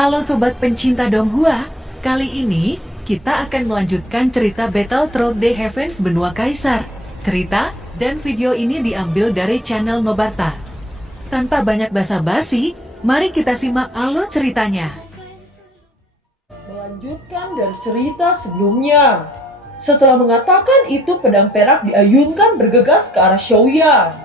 Halo sobat pencinta Donghua, kali ini kita akan melanjutkan cerita Battle Through the Heavens Benua Kaisar. Cerita dan video ini diambil dari channel Nobarta. Tanpa banyak basa-basi, mari kita simak alur ceritanya. Melanjutkan dari cerita sebelumnya. Setelah mengatakan itu, pedang perak diayunkan bergegas ke arah Xiaoyan.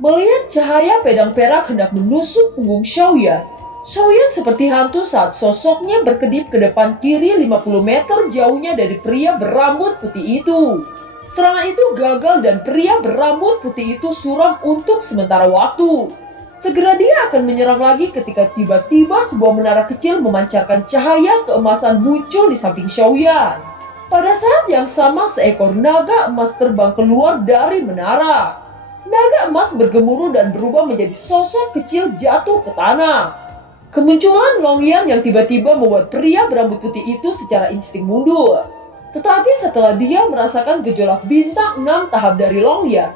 Melihat cahaya pedang perak hendak menusuk punggung Xiaoyan, Xiaoyan seperti hantu saat sosoknya berkedip ke depan kiri 50 meter jauhnya dari pria berambut putih itu. Serangan itu gagal dan pria berambut putih itu suram untuk sementara waktu. Segera dia akan menyerang lagi ketika tiba-tiba sebuah menara kecil memancarkan cahaya keemasan muncul di samping Xiaoyan. Pada saat yang sama seekor naga emas terbang keluar dari menara. Naga emas bergemuruh dan berubah menjadi sosok kecil jatuh ke tanah. Kemunculan Longyan yang tiba-tiba membuat pria berambut putih itu secara insting mundur. Tetapi setelah dia merasakan gejolak bintang 6 tahap dari Longyan,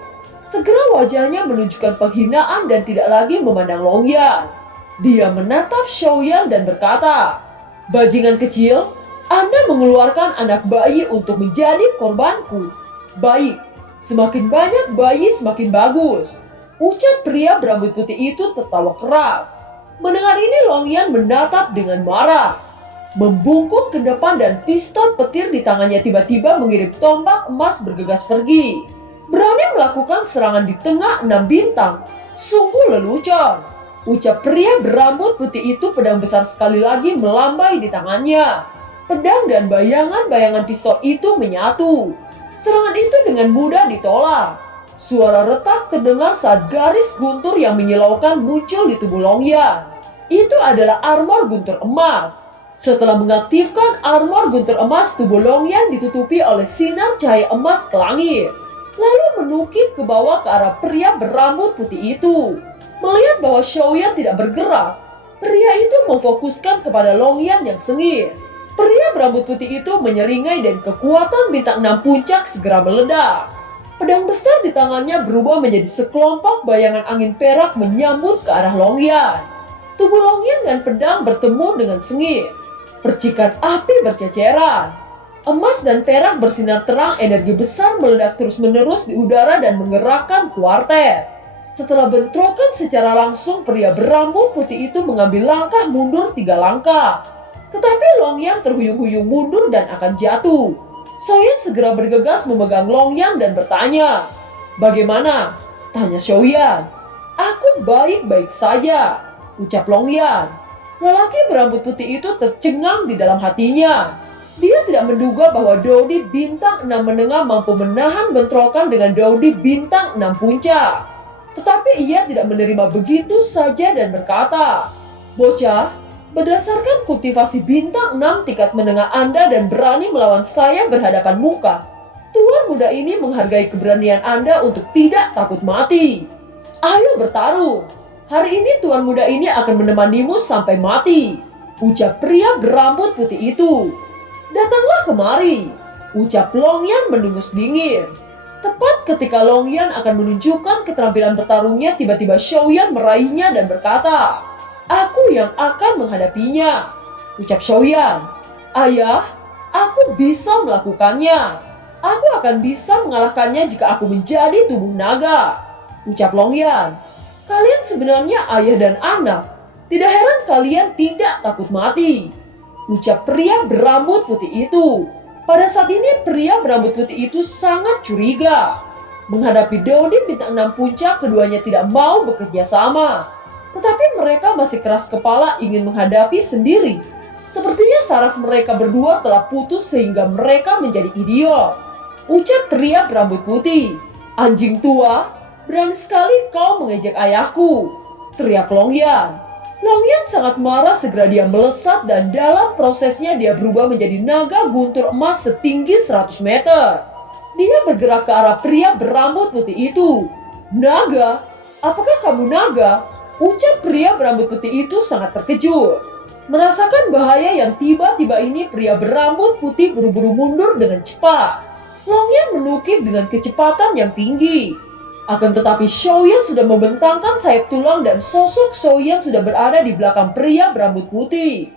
segera wajahnya menunjukkan penghinaan dan tidak lagi memandang Longyan. Dia menatap Xiaoyan dan berkata, "Bajingan kecil, Anda mengeluarkan anak bayi untuk menjadi korbanku. Baik, semakin banyak bayi semakin bagus," ucap pria berambut putih itu tertawa keras. Mendengar ini, Longyan menatap dengan marah, membungkuk ke depan dan pistol petir di tangannya tiba-tiba mengirim tombak emas bergegas pergi. Berani melakukan serangan di tengah 6 bintang, sungguh lelucon, ucap pria berambut putih itu. Pedang besar sekali lagi melambai di tangannya. Pedang dan bayangan-bayangan pistol itu menyatu. Serangan itu dengan mudah ditolak. Suara retak terdengar saat garis guntur yang menyilaukan muncul di tubuh Longyan. Itu adalah armor guntur emas. Setelah mengaktifkan armor guntur emas, tubuh Longyan ditutupi oleh sinar cahaya emas ke langit, lalu menukik ke bawah ke arah pria berambut putih itu. Melihat bahwa Xiaoyan tidak bergerak, pria itu memfokuskan kepada Longyan yang sengit. Pria berambut putih itu menyeringai dan kekuatan bintang 6 puncak segera meledak. Pedang besar di tangannya berubah menjadi sekelompok bayangan angin perak menyambut ke arah Longyan. Tubuh Longyan dan pedang bertemu dengan sengit. Percikan api berceceran. Emas dan perak bersinar terang, energi besar meledak terus-menerus di udara dan menggerakkan kuartet. Setelah bentrokan secara langsung, pria berambut putih itu mengambil langkah mundur 3 langkah. Tetapi Longyan terhuyung-huyung mundur dan akan jatuh. Xiaoyan segera bergegas memegang Longyan dan bertanya, "Bagaimana?" tanya Xiaoyan. "Aku baik-baik saja," ucap Longyan. Lelaki berambut putih itu tercengang di dalam hatinya. Dia tidak menduga bahwa Daudi bintang 6 menengah mampu menahan bentrokan dengan Daudi bintang 6 puncak. Tetapi ia tidak menerima begitu saja dan berkata, "Bocah, berdasarkan kultivasi bintang 6 tingkat menengah Anda dan berani melawan saya berhadapan muka, tuan muda ini menghargai keberanian Anda untuk tidak takut mati. Ayo bertarung. Hari ini tuan muda ini akan menemanimu sampai mati," ucap pria berambut putih itu. "Datanglah kemari," ucap Longyan mendengus dingin. Tepat ketika Longyan akan menunjukkan keterampilan bertarungnya, tiba-tiba Xiaoyan meraihnya dan berkata, "Aku yang akan menghadapinya," ucap Xiaoyan. "Ayah, aku bisa melakukannya. Aku akan bisa mengalahkannya jika aku menjadi tubuh naga," ucap Longyan. "Kalian sebenarnya ayah dan anak. Tidak heran kalian tidak takut mati," ucap pria berambut putih itu. Pada saat ini pria berambut putih itu sangat curiga. Menghadapi Daudi bintang 6 puncak, keduanya tidak mau bekerja sama. Tetapi mereka masih keras kepala ingin menghadapi sendiri. Sepertinya saraf mereka berdua telah putus sehingga mereka menjadi idiot, ucap pria berambut putih. "Anjing tua, berani sekali kau mengejek ayahku," teriak Longyan. Longyan sangat marah, segera dia melesat dan dalam prosesnya dia berubah menjadi naga guntur emas setinggi 100 meter. Dia bergerak ke arah pria berambut putih itu. "Naga? Apakah kamu naga?" ucap pria berambut putih itu sangat terkejut. Merasakan bahaya yang tiba-tiba ini, pria berambut putih buru-buru mundur dengan cepat. Longyan menukik dengan kecepatan yang tinggi. Akan tetapi Xiaoyan sudah membentangkan sayap tulang dan sosok Xiaoyan sudah berada di belakang pria berambut putih.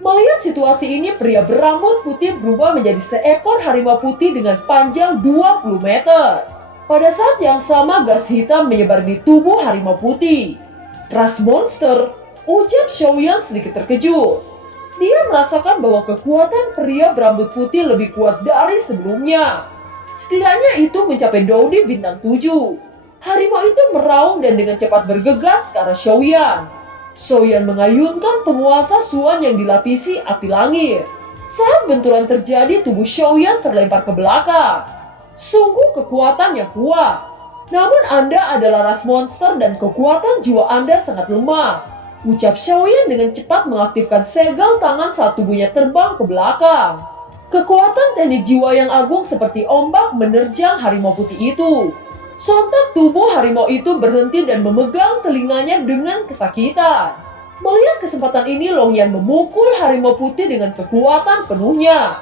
Melihat situasi ini, pria berambut putih berubah menjadi seekor harimau putih dengan panjang 20 meter. Pada saat yang sama, gas hitam menyebar di tubuh harimau putih. "Ras monster," ucap Xiaoyan sedikit terkejut. Dia merasakan bahwa kekuatan pria berambut putih lebih kuat dari sebelumnya. Setidaknya itu mencapai Dodi bintang 7. Harimau itu meraung dan dengan cepat bergegas ke arah Xiaoyan. Xiaoyan mengayunkan penguasa Suan yang dilapisi api langit. Saat benturan terjadi, tubuh Xiaoyan terlempar ke belakang. Sungguh kekuatan yang kuat. Namun Anda adalah ras monster dan kekuatan jiwa Anda sangat lemah, ucap Xiaoyan dengan cepat mengaktifkan segel tangan saat tubuhnya terbang ke belakang. Kekuatan teknik jiwa yang agung seperti ombak menerjang harimau putih itu. Sontak tubuh harimau itu berhenti dan memegang telinganya dengan kesakitan. Melihat kesempatan ini, Longyan memukul harimau putih dengan kekuatan penuhnya.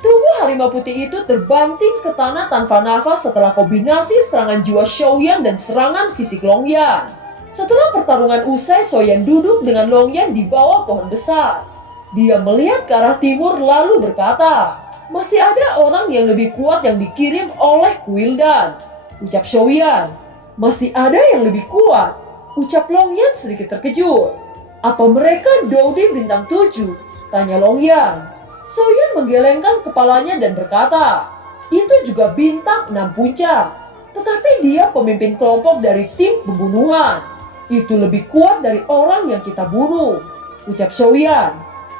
Tubuh harimau putih itu terbanting ke tanah tanpa nafas setelah kombinasi serangan jiwa Xiaoyan dan serangan fisik Longyan. Setelah pertarungan usai, Xiaoyan duduk dengan Longyan di bawah pohon besar. Dia melihat ke arah timur lalu berkata, "Masih ada orang yang lebih kuat yang dikirim oleh Kuildan," ucap Xiaoyan. "Masih ada yang lebih kuat," ucap Longyan sedikit terkejut. "Apa mereka Dodi bintang 7? Tanya Longyan. Xiaoyan menggelengkan kepalanya dan berkata, "Itu juga bintang 6 puncak. Tetapi dia pemimpin kelompok dari tim pembunuhan. Itu lebih kuat dari orang yang kita bunuh," ucap Xiaoyan.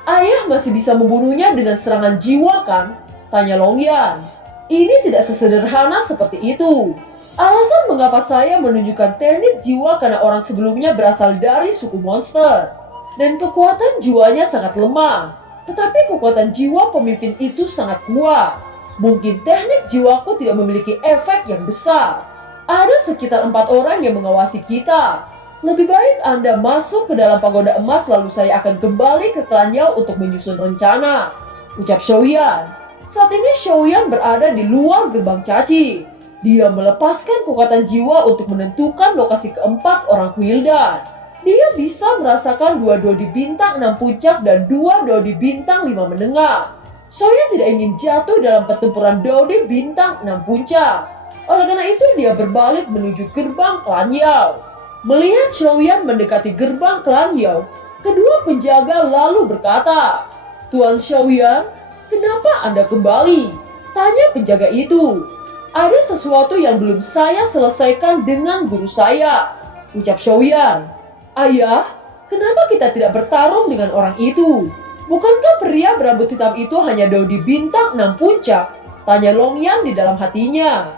"Ayah masih bisa membunuhnya dengan serangan jiwa kan?" tanya Longyan. "Ini tidak sesederhana seperti itu. Alasan mengapa saya menunjukkan teknik jiwa karena orang sebelumnya berasal dari suku monster. Dan kekuatan jiwanya sangat lemah. Tetapi kekuatan jiwa pemimpin itu sangat kuat. Mungkin teknik jiwaku tidak memiliki efek yang besar. Ada sekitar 4 orang yang mengawasi kita. Lebih baik Anda masuk ke dalam pagoda emas lalu saya akan kembali ke klan Yao untuk menyusun rencana," ucap Xiaoyan. Saat ini Xiaoyan berada di luar gerbang caci. Dia melepaskan kekuatan jiwa untuk menentukan lokasi keempat orang Kuildan. Dia bisa merasakan 2 Dodi bintang 6 puncak dan 2 Dodi bintang 5 menengah. Xiaoyan tidak ingin jatuh dalam pertempuran Dodi bintang 6 puncak. Oleh karena itu dia berbalik menuju gerbang klan Yao. Melihat Xiaoyan mendekati gerbang klan Yao, kedua penjaga lalu berkata, "Tuan Xiaoyan, kenapa Anda kembali?" tanya penjaga itu. "Ada sesuatu yang belum saya selesaikan dengan guru saya," ucap Xiaoyan. "Ayah, kenapa kita tidak bertarung dengan orang itu? Bukankah pria berambut hitam itu hanya Dodi bintang 6 puncak?" tanya Longyan di dalam hatinya.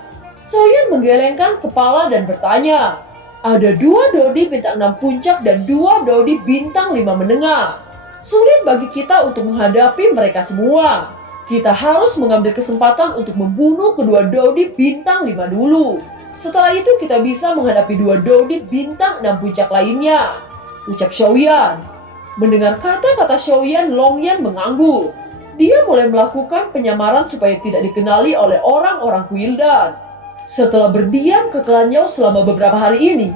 Xiaoyan menggelengkan kepala dan bertanya, "Ada 2 Dodi bintang 6 puncak dan 2 Dodi bintang 5 menengah. Sulit bagi kita untuk menghadapi mereka semua. Kita harus mengambil kesempatan untuk membunuh kedua Dodi bintang 5 dulu. Setelah itu kita bisa menghadapi 2 Dodi bintang 6 puncak lainnya," ucap Xiaoyan. Mendengar kata-kata Xiaoyan, Longyan mengangguk. Dia mulai melakukan penyamaran supaya tidak dikenali oleh orang-orang Kuildan. Setelah berdiam ke klan Yao selama beberapa hari ini,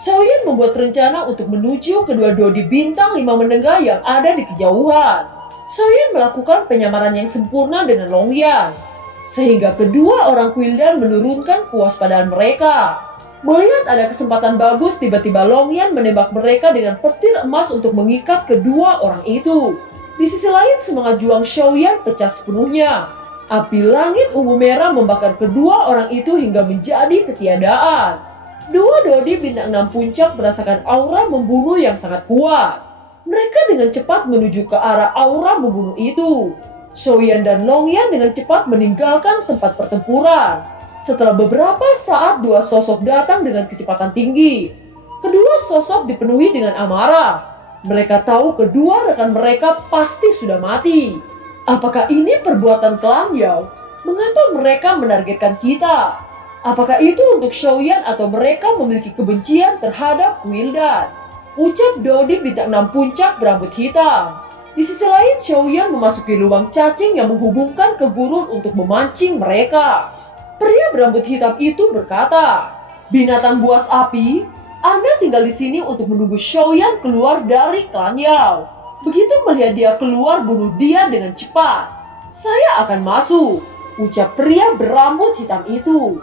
Xiaoyan membuat rencana untuk menuju kedua Dodi bintang 5 menengah yang ada di kejauhan. Xiaoyan melakukan penyamaran yang sempurna dengan Longyan, sehingga kedua orang Kuildan menurunkan kewaspadaan mereka. Melihat ada kesempatan bagus, tiba-tiba Longyan menembak mereka dengan petir emas untuk mengikat kedua orang itu. Di sisi lain, semangat juang Xiaoyan pecah sepenuhnya. Api langit ungu merah membakar kedua orang itu hingga menjadi ketiadaan. 2 Dodi bintang 6 puncak merasakan aura membunuh yang sangat kuat. Mereka dengan cepat menuju ke arah aura membunuh itu. Xiaoyan dan Longyan dengan cepat meninggalkan tempat pertempuran. Setelah beberapa saat, 2 sosok datang dengan kecepatan tinggi. Kedua sosok dipenuhi dengan amarah. Mereka tahu kedua rekan mereka pasti sudah mati. Apakah ini perbuatan klan Yao? Mengapa mereka menargetkan kita? Apakah itu untuk Xiaoyan atau mereka memiliki kebencian terhadap Kuildan? Ucap Dodi bintang 6 puncak berambut hitam. Di sisi lain, Xiaoyan memasuki lubang cacing yang menghubungkan ke gurun untuk memancing mereka. Pria berambut hitam itu berkata, "Binatang buas api, Anda tinggal di sini untuk menunggu Xiaoyan keluar dari klan Yao. Begitu melihat dia keluar, bunuh dia dengan cepat. Saya akan masuk, ucap pria berambut hitam itu.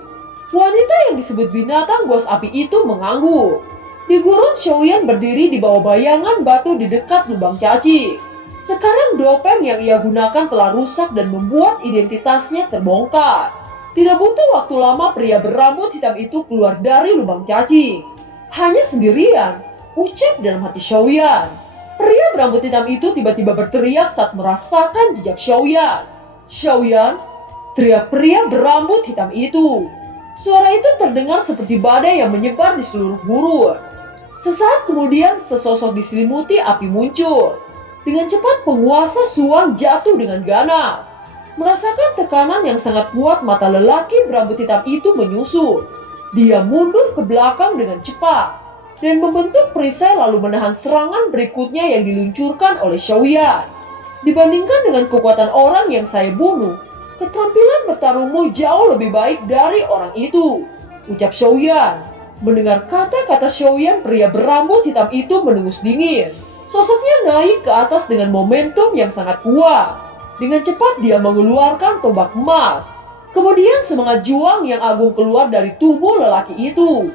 Wanita yang disebut binatang buas api itu mengangguk. Di gurun, Xiaoyan berdiri di bawah bayangan batu di dekat lubang cacing. Sekarang topeng yang ia gunakan telah rusak dan membuat identitasnya terbongkar. Tidak butuh waktu lama, pria berambut hitam itu keluar dari lubang cacing. Hanya sendirian, ucap dalam hati Xiaoyan. Pria berambut hitam itu tiba-tiba berteriak saat merasakan jejak Xiaoyan. Xiaoyan, teriak pria berambut hitam itu. Suara itu terdengar seperti badai yang menyebar di seluruh gurun. Sesaat kemudian, sesosok diselimuti api muncul. Dengan cepat, penguasa Suan jatuh dengan ganas. Merasakan tekanan yang sangat kuat, mata lelaki berambut hitam itu menyusut. Dia mundur ke belakang dengan cepat dan membentuk perisai lalu menahan serangan berikutnya yang diluncurkan oleh Xiaoyan. Dibandingkan dengan kekuatan orang yang saya bunuh, keterampilan bertarungmu jauh lebih baik dari orang itu, ucap Xiaoyan. Mendengar kata-kata Xiaoyan, pria berambut hitam itu mendengus dingin. Sosoknya naik ke atas dengan momentum yang sangat kuat. Dengan cepat dia mengeluarkan tombak emas. Kemudian semangat juang yang agung keluar dari tubuh lelaki itu.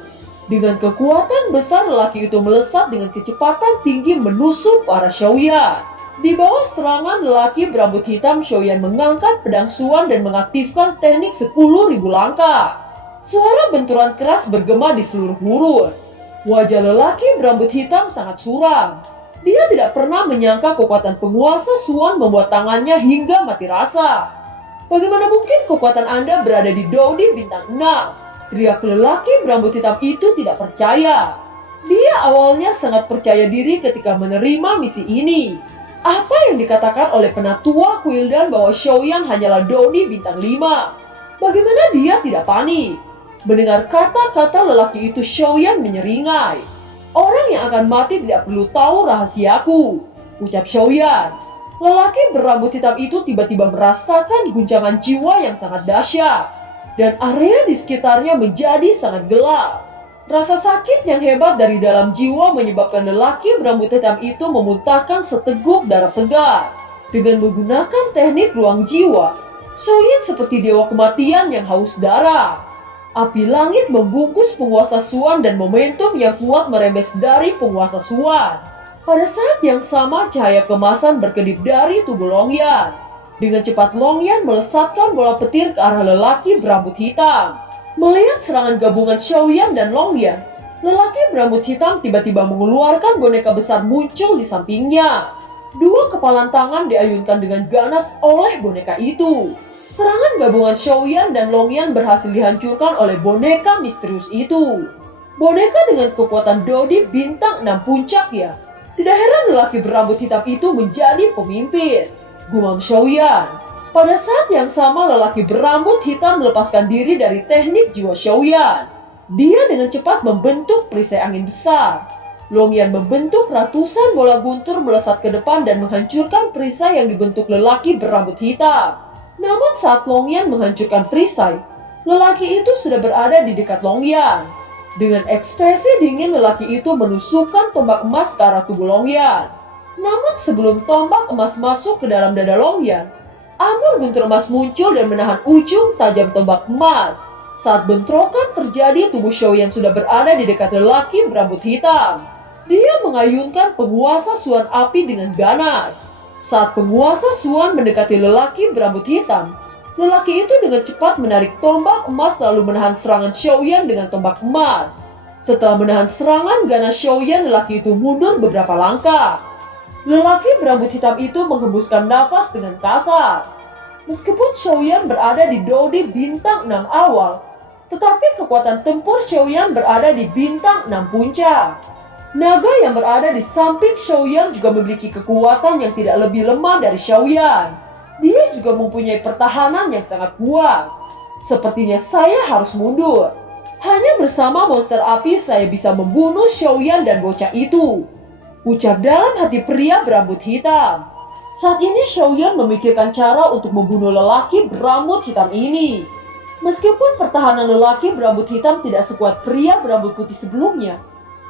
Dengan kekuatan besar, lelaki itu melesat dengan kecepatan tinggi menusuk ke arah Xiaoyan. Di bawah serangan lelaki berambut hitam, Xiaoyan mengangkat pedang Suan dan mengaktifkan teknik 10.000 langkah. Suara benturan keras bergema di seluruh gurun. Wajah lelaki berambut hitam sangat suram. Dia tidak pernah menyangka kekuatan penguasa Suan membuat tangannya hingga mati rasa. Bagaimana mungkin kekuatan Anda berada di Dodi bintang 6? Teriak lelaki berambut hitam itu tidak percaya. Dia awalnya sangat percaya diri ketika menerima misi ini. Apa yang dikatakan oleh penatua Quildan bahwa Xiaoyan hanyalah Dodi bintang 5? Bagaimana dia tidak panik? Mendengar kata-kata lelaki itu, Xiaoyan menyeringai. Orang yang akan mati tidak perlu tahu rahasiaku, ucap Xiaoyan. Lelaki berambut hitam itu tiba-tiba merasakan guncangan jiwa yang sangat dahsyat, dan area di sekitarnya menjadi sangat gelap. Rasa sakit yang hebat dari dalam jiwa menyebabkan lelaki berambut hitam itu memuntahkan seteguk darah segar. Dengan menggunakan teknik ruang jiwa, Xiaoyan seperti dewa kematian yang haus darah. Api langit membungkus penguasa Suan dan momentum yang kuat merembes dari penguasa Suan. Pada saat yang sama, cahaya kemasan berkedip dari tubuh Longyan. Dengan cepat Longyan melesatkan bola petir ke arah lelaki berambut hitam. Melihat serangan gabungan Xiaoyan dan Longyan, lelaki berambut hitam tiba-tiba mengeluarkan boneka besar muncul di sampingnya. Dua kepalan tangan diayunkan dengan ganas oleh boneka itu. Serangan gabungan Xiaoyan dan Longyan berhasil dihancurkan oleh boneka misterius itu. Boneka dengan kekuatan Dodi bintang 6 puncak ya. Tidak heran lelaki berambut hitam itu menjadi pemimpin, gumam Xiaoyan. Pada saat yang sama, lelaki berambut hitam melepaskan diri dari teknik jiwa Xiaoyan. Dia dengan cepat membentuk perisai angin besar. Longyan membentuk ratusan bola guntur melesat ke depan dan menghancurkan perisai yang dibentuk lelaki berambut hitam. Namun saat Longyan menghancurkan perisai, lelaki itu sudah berada di dekat Longyan. Dengan ekspresi dingin, lelaki itu menusukkan tombak emas ke arah tubuh Longyan. Namun sebelum tombak emas masuk ke dalam dada Longyan, amur guntur emas muncul dan menahan ujung tajam tombak emas. Saat bentrokan terjadi, tubuh Xiaoyan sudah berada di dekat lelaki berambut hitam. Dia mengayunkan penguasa Suan api dengan ganas. Saat penguasa Suan mendekati lelaki berambut hitam, lelaki itu dengan cepat menarik tombak emas lalu menahan serangan Xiaoyan dengan tombak emas. Setelah menahan serangan ganas Xiaoyan, lelaki itu mundur beberapa langkah. Lelaki berambut hitam itu menghembuskan nafas dengan kasar. Meskipun Xiaoyan berada di Dodi bintang 6 awal, tetapi kekuatan tempur Xiaoyan berada di bintang 6 puncak. Naga yang berada di samping Xiaoyan juga memiliki kekuatan yang tidak lebih lemah dari Xiaoyan. Dia juga mempunyai pertahanan yang sangat kuat. Sepertinya saya harus mundur. Hanya bersama monster api saya bisa membunuh Xiaoyan dan bocah itu, ucap dalam hati pria berambut hitam. Saat ini Xiaoyan memikirkan cara untuk membunuh lelaki berambut hitam ini. Meskipun pertahanan lelaki berambut hitam tidak sekuat pria berambut putih sebelumnya,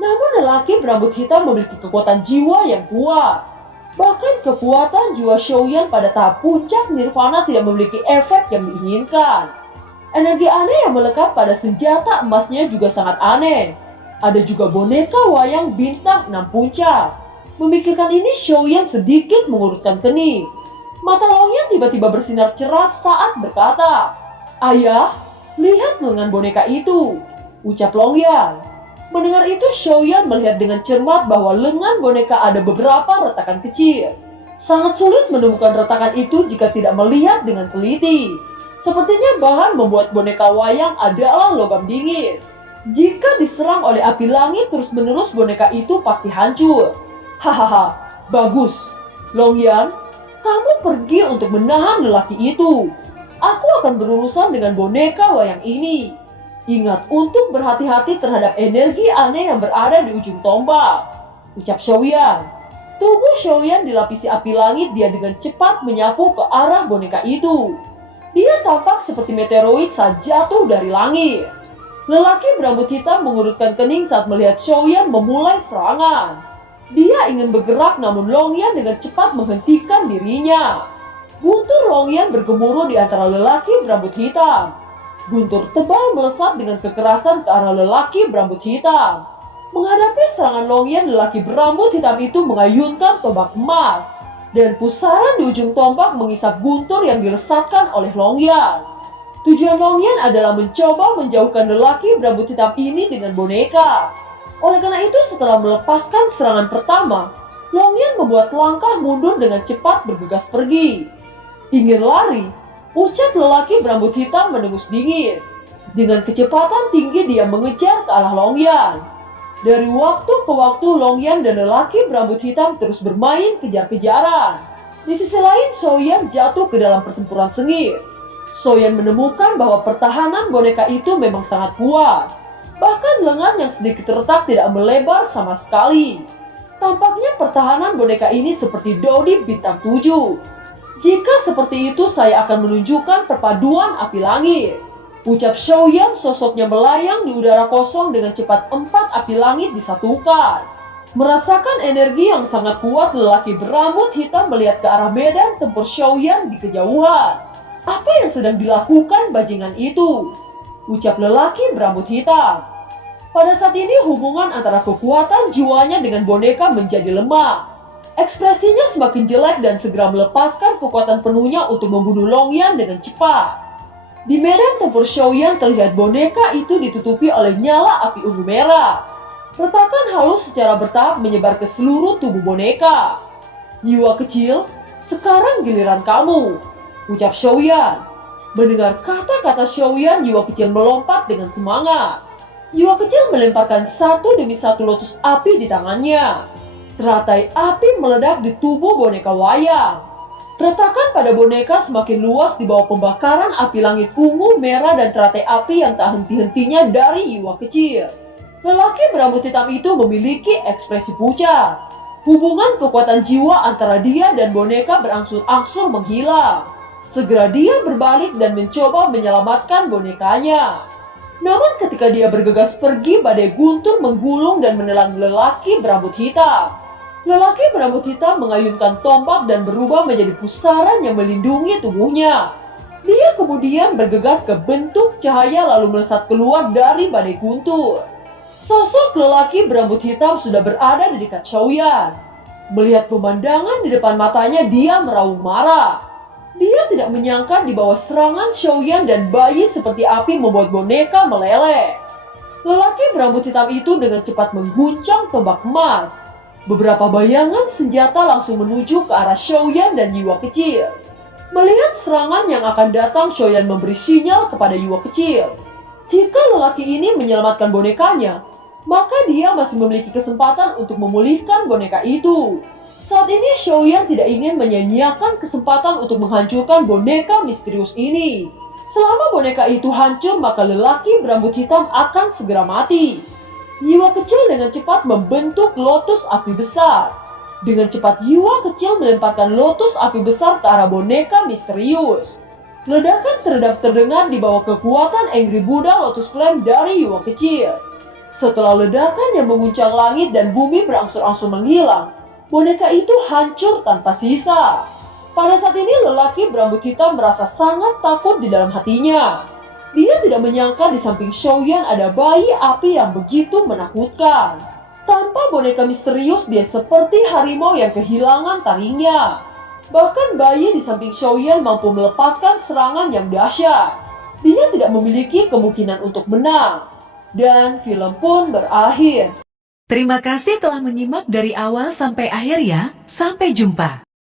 namun lelaki berambut hitam memiliki kekuatan jiwa yang kuat. Bahkan kekuatan jiwa Shouyan pada tahap puncak nirvana tidak memiliki efek yang diinginkan. Energi aneh yang melekat pada senjata emasnya juga sangat aneh. Ada juga boneka wayang bintang 6 puncak. Memikirkan ini, Shouyan sedikit mengurutkan kening. Mata Longyan tiba-tiba bersinar cerah saat berkata, "Ayah, lihat lengan boneka itu," ucap Longyan. Mendengar itu, Shouyan melihat dengan cermat bahwa lengan boneka ada beberapa retakan kecil. Sangat sulit menemukan retakan itu jika tidak melihat dengan teliti. Sepertinya bahan membuat boneka wayang adalah logam dingin. Jika diserang oleh api langit terus-menerus, boneka itu pasti hancur. Hahaha, bagus. Longyan, kamu pergi untuk menahan lelaki itu. Aku akan berurusan dengan boneka wayang ini. Ingat untuk berhati-hati terhadap energi aneh yang berada di ujung tombak, ucap Shouyan. Tubuh Shouyan dilapisi api langit, dia dengan cepat menyapu ke arah boneka itu. Dia tampak seperti meteoroid saat jatuh dari langit. Lelaki berambut hitam mengurutkan kening saat melihat Shouyan memulai serangan. Dia ingin bergerak, namun Longyan dengan cepat menghentikan dirinya. Guntur Longyan bergemuruh di antara lelaki berambut hitam. Guntur tebal melesat dengan kekerasan ke arah lelaki berambut hitam. Menghadapi serangan Longyan, lelaki berambut hitam itu mengayunkan tombak emas. Dan pusaran di ujung tombak mengisap Guntur yang dilesatkan oleh Longyan. Tujuan Longyan adalah mencoba menjauhkan lelaki berambut hitam ini dengan boneka. Oleh karena itu, setelah melepaskan serangan pertama, Longyan membuat langkah mundur dengan cepat bergegas pergi. Ingin lari, ucap lelaki berambut hitam mendengus dingin. Dengan kecepatan tinggi dia mengejar ke arah Longyan. Dari waktu ke waktu Longyan dan lelaki berambut hitam terus bermain kejar-kejaran. Di sisi lain, Shouyan jatuh ke dalam pertempuran sengit. Shouyan menemukan bahwa pertahanan boneka itu memang sangat kuat. Bahkan lengan yang sedikit retak tidak melebar sama sekali. Tampaknya pertahanan boneka ini seperti Dodi bintang 7. Jika seperti itu, saya akan menunjukkan perpaduan api langit, ucap Shouyan. Sosoknya melayang di udara kosong dengan cepat. 4 api langit disatukan. Merasakan energi yang sangat kuat, lelaki berambut hitam melihat ke arah medan tempur Shouyan di kejauhan. Apa yang sedang dilakukan bajingan itu? Ucap lelaki berambut hitam. Pada saat ini hubungan antara kekuatan jiwanya dengan boneka menjadi lemah. Ekspresinya semakin jelek dan segera melepaskan kekuatan penuhnya untuk membunuh Longyan dengan cepat. Di medan tempur Shouyan terlihat boneka itu ditutupi oleh nyala api ungu merah. Retakan halus secara bertahap menyebar ke seluruh tubuh boneka. "Jiwa kecil, sekarang giliran kamu," ucap Shouyan. Mendengar kata-kata Shouyan, jiwa kecil melompat dengan semangat. Jiwa kecil melemparkan satu demi satu lotus api di tangannya. Teratai api meledak di tubuh boneka wayang. Retakan pada boneka semakin luas di bawah pembakaran api langit ungu, merah, dan teratai api yang tak henti-hentinya dari jiwa kecil. Lelaki berambut hitam itu memiliki ekspresi pucat. Hubungan kekuatan jiwa antara dia dan boneka berangsur-angsur menghilang. Segera dia berbalik dan mencoba menyelamatkan bonekanya. Namun ketika dia bergegas pergi, badai guntur menggulung dan menelan lelaki berambut hitam. Lelaki berambut hitam mengayunkan tombak dan berubah menjadi pusaran yang melindungi tubuhnya. Dia kemudian bergegas ke bentuk cahaya lalu melesat keluar dari badai guntur. Sosok lelaki berambut hitam sudah berada di dekat Shouyan. Melihat pemandangan di depan matanya, dia meraung marah. Dia tidak menyangka di bawah serangan Shouyan dan bayi seperti api membuat boneka meleleh. Lelaki berambut hitam itu dengan cepat mengguncang tombak emas. Beberapa bayangan senjata langsung menuju ke arah Shouyan dan jiwa kecil. Melihat serangan yang akan datang, Shouyan memberi sinyal kepada jiwa kecil. Jika lelaki ini menyelamatkan bonekanya, maka dia masih memiliki kesempatan untuk memulihkan boneka itu. Saat ini Shouyan tidak ingin menyia-nyiakan kesempatan untuk menghancurkan boneka misterius ini. Selama boneka itu hancur, maka lelaki berambut hitam akan segera mati. Jiwa kecil dengan cepat membentuk lotus api besar. Dengan cepat jiwa kecil melemparkan lotus api besar ke arah boneka misterius. Ledakan terdengar di bawah kekuatan Angry Buddha Lotus Flame dari jiwa kecil. Setelah ledakan yang mengguncang langit dan bumi berangsur-angsur menghilang, boneka itu hancur tanpa sisa. Pada saat ini lelaki berambut hitam merasa sangat takut di dalam hatinya. Dia tidak menyangka di samping Xiaoyan ada bayi api yang begitu menakutkan. Tanpa boneka misterius, dia seperti harimau yang kehilangan taringnya. Bahkan bayi di samping Xiaoyan mampu melepaskan serangan yang dahsyat. Dia tidak memiliki kemungkinan untuk menang. Dan film pun berakhir. Terima kasih telah menyimak dari awal sampai akhir ya. Sampai jumpa.